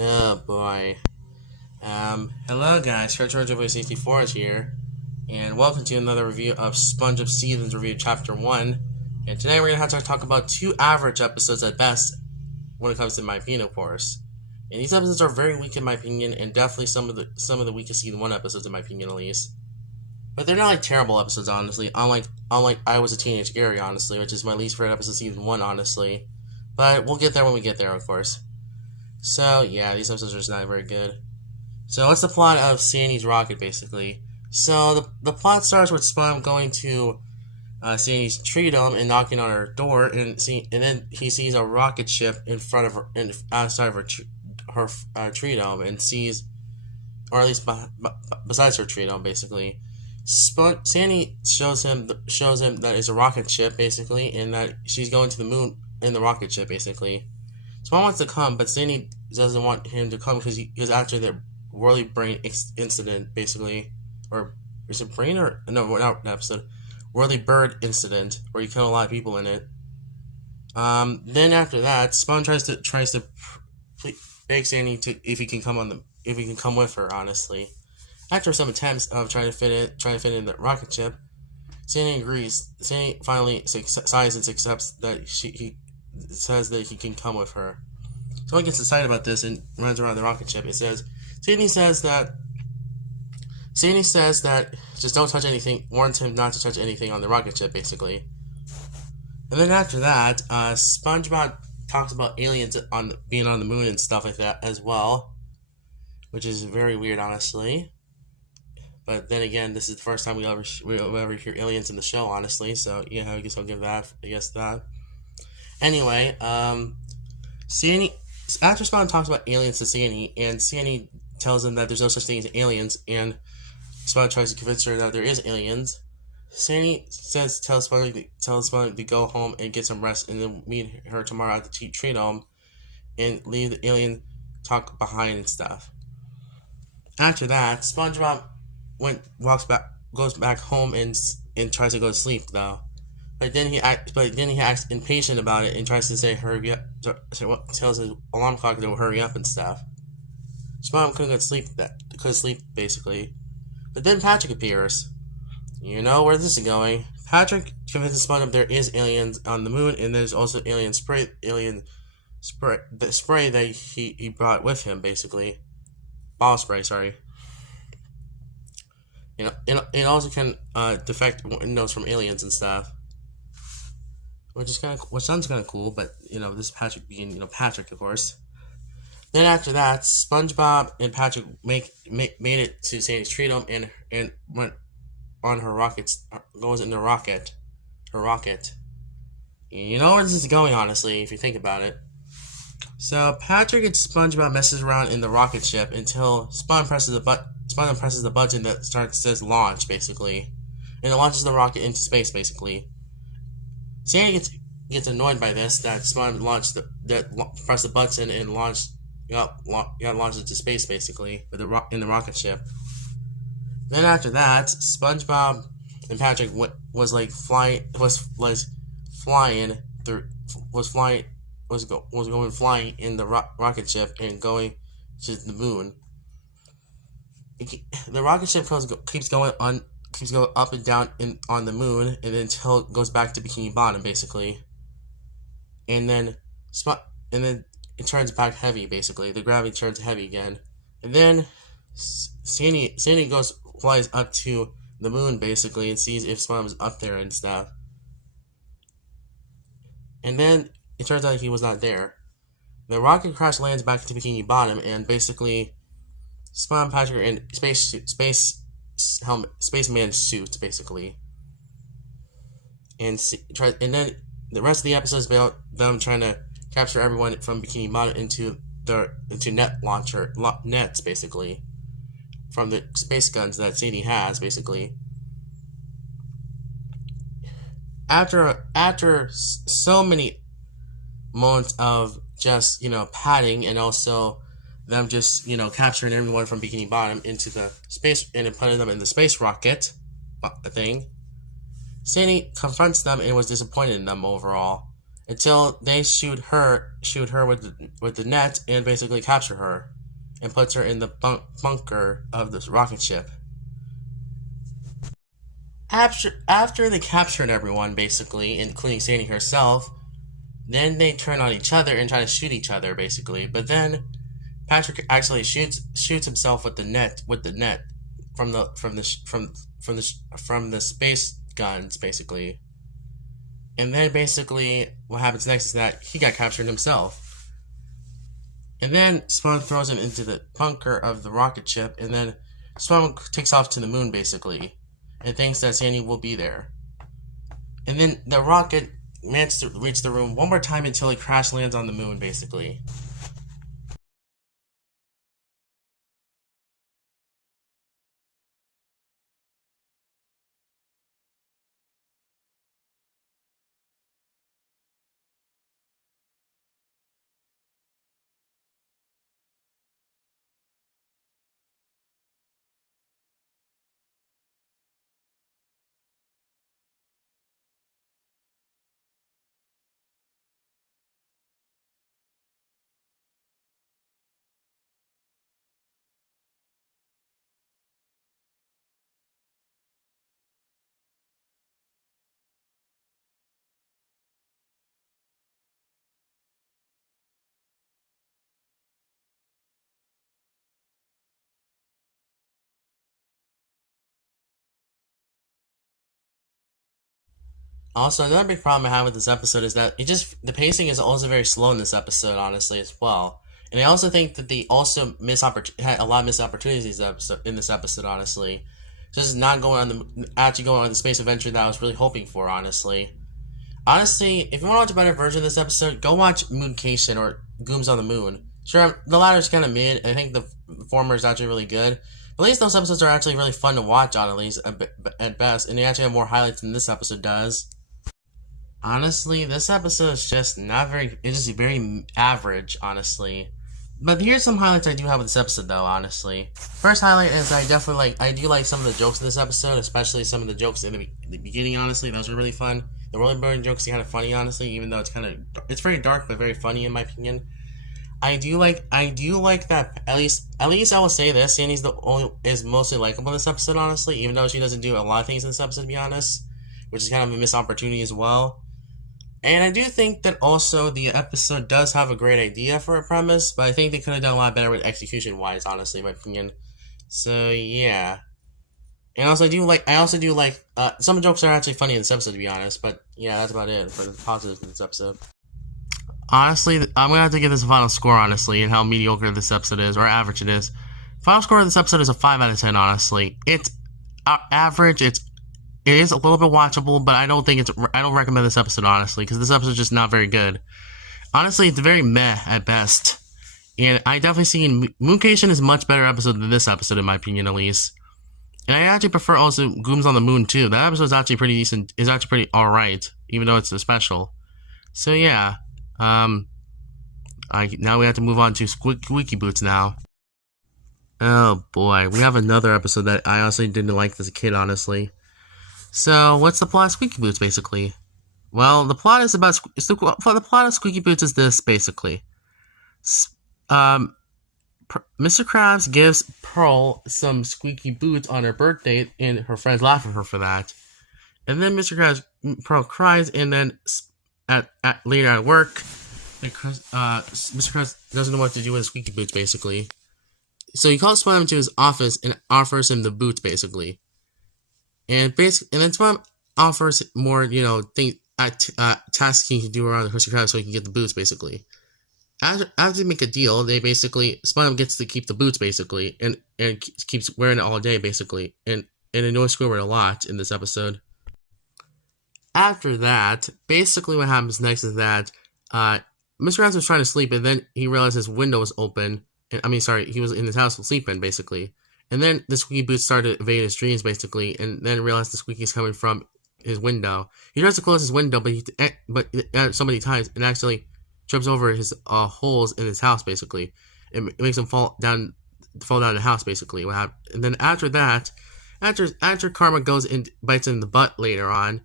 Oh boy. Hello guys, George64 is here, and welcome to another review of SpongeBob Seasons Review Chapter 1. And today we're going to have to talk about two average episodes at best when it comes to my opinion, of course. And these episodes are very weak in my opinion, and definitely some of the weakest Season 1 episodes in my opinion at least. But they're not like terrible episodes, honestly, unlike I Was a Teenage Gary, honestly, which is my least favorite episode of Season 1, honestly. But we'll get there when we get there, of course. So, yeah, these episodes are just not very good. So, what's the plot of Sandy's rocket, basically? So, the plot starts with Spongebob going to Sandy's tree dome and knocking on her door, and then he sees a rocket ship in front of her, outside of her tree dome, and sees, or at least besides her tree dome, basically. Sandy shows him that it's a rocket ship, basically, and that she's going to the moon in the rocket ship, basically. Spawn wants to come, but Sandy doesn't want him to come because after the Whirly Brain incident, basically, or is it Brain or no, not an episode, Whirly Bird incident where he killed a lot of people in it. Then after that, Spawn tries to beg Sandy to if he can come with her. Honestly, after some attempts of trying to fit in the rocket ship, Sandy agrees. Sandy finally sighs and accepts that he says that he can come with her. Someone gets excited about this and runs around the rocket ship. Sandy says that just don't touch anything, warns him not to touch anything on the rocket ship, basically. And then after that, SpongeBob talks about aliens being on the moon and stuff like that as well, which is very weird, honestly. But then again, this is the first time we'll ever hear aliens in the show, honestly. So yeah, I guess I'll give that. Anyway, Sandy, after Spawn talks about aliens to Sandy, and Sandy tells him that there's no such thing as aliens, and Spawn tries to convince her that there is aliens. Sandy tells Spawn to go home and get some rest, and then meet her tomorrow at the tree dome, and leave the alien talk behind and stuff. After that, SpongeBob goes back home and tries to go to sleep though. But then he acts impatient about it and tries to say hurry up. Tells his alarm clock to hurry up and stuff. Spawn couldn't sleep basically. But then Patrick appears. You know where this is going. Patrick convinces Spawn there is aliens on the moon, and there's also alien spray the spray that he brought with him, basically. Ball spray, sorry. It also can defect windows from aliens and stuff. Which sounds kind of cool, but this Patrick being Patrick, of course. Then after that, SpongeBob and Patrick made it to Sandy's tree dome and went on her rockets. Goes in her rocket. You know where this is going, honestly, if you think about it. So Patrick and SpongeBob messes around in the rocket ship until Spawn presses the button that says launch, basically, and it launches the rocket into space, basically. Sandy gets annoyed by this, that Spawn pressed the button and launched it to space, basically, in the rocket ship. Then after that, SpongeBob and Patrick was flying in the rocket ship and going to the moon. The rocket ship keeps going up and down on the moon, and until it goes back to Bikini Bottom, basically. And then it turns back heavy, basically. The gravity turns heavy again, and then Sandy flies up to the moon, basically, and sees if Spawn was up there and stuff. And then it turns out he was not there. The rocket crash lands back to Bikini Bottom, and basically Spawn, Patrick, and spaceman suits, basically. And then the rest of the episode is about them trying to capture everyone from Bikini Bottom into nets, basically, from the space guns that Sadie has, basically. After so many moments of just padding, and also them just capturing everyone from Bikini Bottom into the space and putting them in the space rocket thing, Sandy confronts them and was disappointed in them overall. until they shoot her with the net and basically capture her and puts her in the bunker of this rocket ship. After they captured everyone, basically, including Sandy herself, then they turn on each other and try to shoot each other, basically. But then Patrick actually shoots himself with the net from the space guns, basically. And then basically what happens next is that he got captured himself. And then Spawn throws him into the bunker of the rocket ship, and then Spawn takes off to the moon, basically, and thinks that Sandy will be there. And then the rocket manages to reach the room one more time until it crash lands on the moon, basically. Also, another big problem I have with this episode is that the pacing is also very slow in this episode, honestly, as well. And I also think that they also had a lot of missed opportunities in this episode, honestly. Just not going on the space adventure that I was really hoping for, honestly. Honestly, if you want to watch a better version of this episode, go watch Mooncation or Gooms on the Moon. Sure, the latter is kind of mid. I think the former is actually really good. But at least those episodes are actually really fun to watch on, at least at best, and they actually have more highlights than this episode does. Honestly, this episode is just not very. It's just very average, honestly. But here's some highlights I do have with this episode, though. Honestly, first highlight is I do like some of the jokes in this episode, especially some of the jokes in the beginning. Honestly, those were really fun. The rolling burn jokes are kind of funny, honestly, even though it's very dark but very funny in my opinion. I do like that. At least I will say this: Sandy's is mostly likable in this episode, honestly, even though she doesn't do a lot of things in this episode, to be honest, which is kind of a missed opportunity as well. And I do think that also the episode does have a great idea for a premise, but I think they could have done a lot better with execution-wise, honestly, in my opinion. So yeah. And also I also do like some jokes are actually funny in this episode, to be honest. But yeah, that's about it for the positives in this episode. Honestly, I'm gonna have to give this a final score, honestly, and how mediocre this episode is, or average it is. Final score of this episode is a 5 out of 10. Honestly, it's average. It is a little bit watchable, but I don't recommend this episode, honestly, because this episode is just not very good. Honestly, it's very meh at best. And I definitely see Mooncation is a much better episode than this episode, in my opinion, at least. And I actually prefer also Gooms on the Moon, too. That episode is actually pretty decent. It's actually pretty alright, even though it's a special. So, yeah. Now we have to move on to Squeaky Boots now. Oh, boy. We have another episode that I honestly didn't like as a kid, honestly. So, what's the plot of Squeaky Boots, basically? Well, the plot is about the plot of Squeaky Boots is this, basically. Mr. Krabs gives Pearl some squeaky boots on her birthday, and her friends laugh at her for that. And then Pearl cries, and then later at work, Mr. Krabs doesn't know what to do with his squeaky boots, basically. So he calls Spongebob to his office and offers him the boots, basically. And then Spongebob offers more, tasks he can do around Mr. Krabs so he can get the boots, basically. After they make a deal, Spongebob gets to keep the boots, basically, and keeps wearing it all day, basically, and annoys Squidward a lot in this episode. After that, basically what happens next is that Mr. Krabs was trying to sleep, and then he realized his window was open. He was in his house sleeping, basically. And then the Squeaky Boots started to invade his dreams, basically, and then realized the Squeaky's coming from his window. He tries to close his window, but so many times, it actually trips over his holes in his house, basically. It makes him fall down the house, basically. What happened? And then after that, after Karma goes and bites him in the butt later on,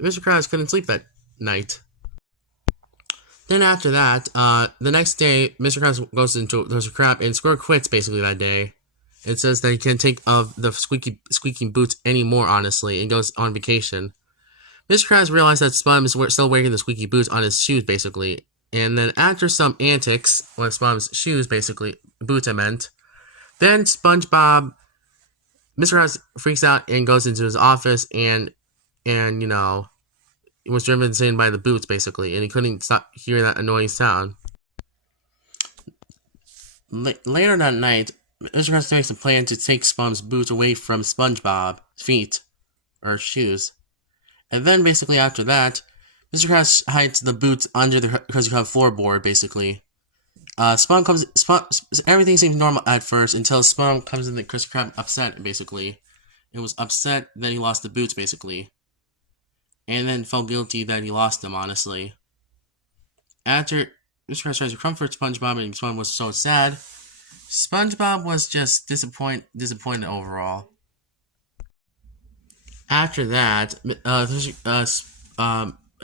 Mr. Krabs couldn't sleep that night. Then after that, the next day, Mr. Krabs goes into Mr. Crab, and Squirrel quits basically that day. It says that he can't take of the squeaking boots anymore, honestly, and goes on vacation. Mr. Krabs realized that Spongebob is still wearing the squeaky boots on his shoes, basically. And then after some antics with Spongebob's shoes, basically, boots I meant, then Mr. Krabs freaks out and goes into his office and was driven insane by the boots, basically, and he couldn't stop hearing that annoying sound. Later that night, Mr. Krabs makes a plan to take Spongebob's boots away from SpongeBob's feet, or shoes. And then, basically, after that, Mr. Krabs hides the boots under the Krusty Krab floorboard, basically. Everything seems normal at first until Spong comes in the Krusty Krab upset, basically. It was upset that he lost the boots, basically. And then felt guilty that he lost them, honestly. After Mr. Krabs tries to comfort SpongeBob and SpongeBob was so sad, SpongeBob was just disappointed overall. After that, a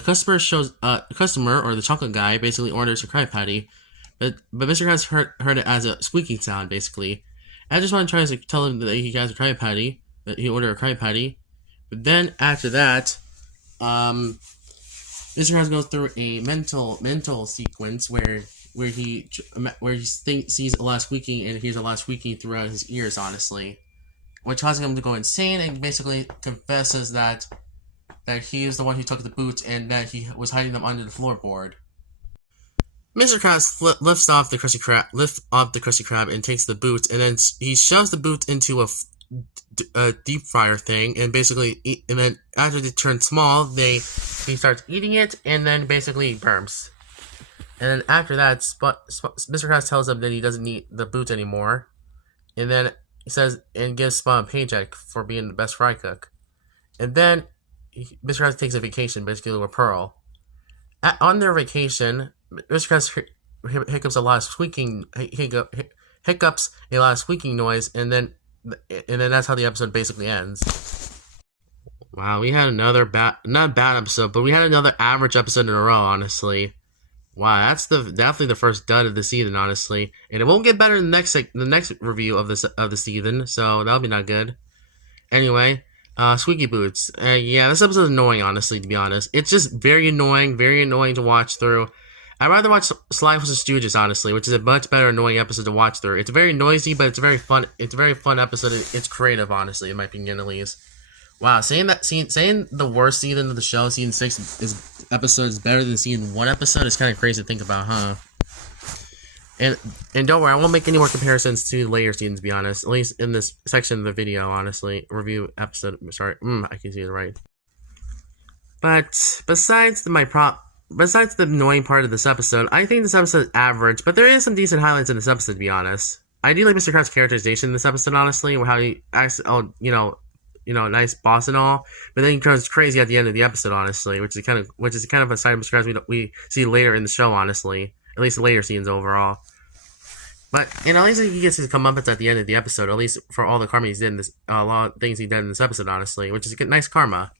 customer or the chocolate guy basically orders a Krabby Patty, but Mr. Krabs heard it as a squeaking sound, basically. I just want to try to tell him that he has a Krabby Patty, that he ordered a Krabby Patty, but then after that, Mr. Krabs goes through a mental sequence where he sees a lot of squeaking and hears a lot of squeaking throughout his ears, honestly, which causes him to go insane and basically confesses that he is the one who took the boots and that he was hiding them under the floorboard. Mr. Krabs lifts off the Krusty Krab and takes the boots, and then he shoves the boots into a deep fryer thing, and basically, and then after they turn small, he starts eating it, and then basically burps. And then after that, Mr. Krabs tells him that he doesn't need the boots anymore, and then he says and gives Spawn a paycheck for being the best fry cook. And then Mr. Krabs takes a vacation, basically with Pearl. On their vacation, Mr. Krabs hiccups a lot of squeaking hiccups a lot of squeaking noise, and then that's how the episode basically ends. Wow, we had another not bad episode, but we had another average episode in a row, honestly. Wow, that's definitely the first dud of the season, honestly, and it won't get better in the next review of the season, so that'll be not good. Anyway, Squeaky Boots. Yeah, this episode is annoying, honestly, to be honest. It's just very annoying to watch through. I'd rather watch Sly vs. Stooges, honestly, which is a much better annoying episode to watch through. It's very noisy, but it's a very fun episode. It's creative, honestly, in my opinion, at least. Wow, saying the worst season of the show, season 6 episode is better than season 1 episode is kind of crazy to think about, huh? And don't worry, I won't make any more comparisons to later seasons, to be honest. At least in this section of the video, honestly. Review episode, sorry. I can see it right. But besides the annoying part of this episode, I think this episode is average, but there is some decent highlights in this episode, to be honest. I do like Mr. Krabs' characterization in this episode, honestly, how he acts, nice boss and all, but then he goes crazy at the end of the episode, honestly, which is kind of a side of Mr. Krabs we see later in the show, honestly, at least the later scenes overall. But at least he gets his comeuppance at the end of the episode, at least for all the karma he did in this, a lot of things he did in this episode, honestly, which is a nice karma.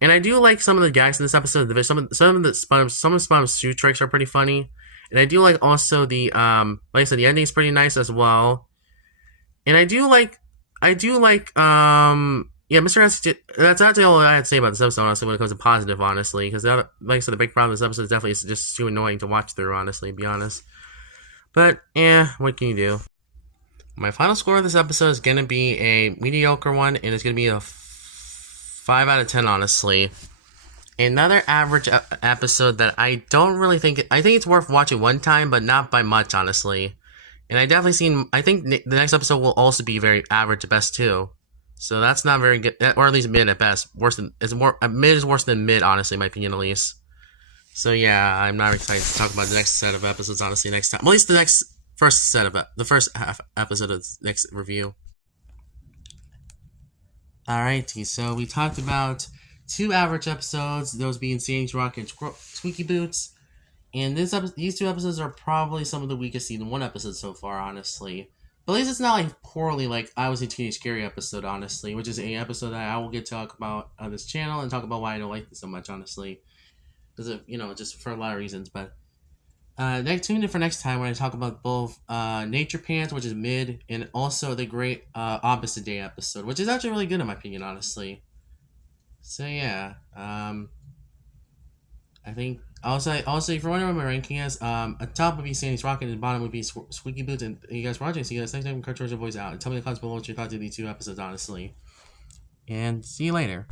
And I do like some of the gags in this episode. Some of SpongeBob's shoe tricks are pretty funny, and I do like also the like I said, the ending is pretty nice as well. And I do like Mr. Krabs. That's actually all I had to say about this episode, honestly, when it comes to positive, honestly, because like I said, the big problem of this episode is definitely just too annoying to watch through, honestly, to be honest. But what can you do? My final score of this episode is gonna be a mediocre one, and it's gonna be a 5 out of 10, honestly. Another average episode that I don't really think... I think it's worth watching one time, but not by much, honestly. And I think the next episode will also be very average at best, too. So that's not very good, or at least mid at best. Mid is worse than mid, honestly, in my opinion, at least. So yeah, I'm not excited to talk about the next set of episodes, honestly, next time. At least the first half episode of the next review. Alrighty, so we talked about 2 average episodes, those being Sandy's Rock and Squeaky Boots. And these 2 episodes are probably some of the weakest season 1 episodes so far, honestly. But at least it's not like poorly like I Was a Teenage Scary episode, honestly, which is an episode that I will get to talk about on this channel and talk about why I don't like this so much, honestly. because just for a lot of reasons. But tune in for next time when I talk about both Nature Pants, which is mid, and also the great Opposite Day episode, which is actually really good in my opinion, honestly. So yeah, I think also if you're wondering what my ranking is, at top would be Sandy's Rocket, and the bottom would be Squeaky Boots. And you guys for watching. See you guys next time. Kurt Georgia Boys out. And tell me in the comments below what you thought of these two episodes, honestly. And see you later.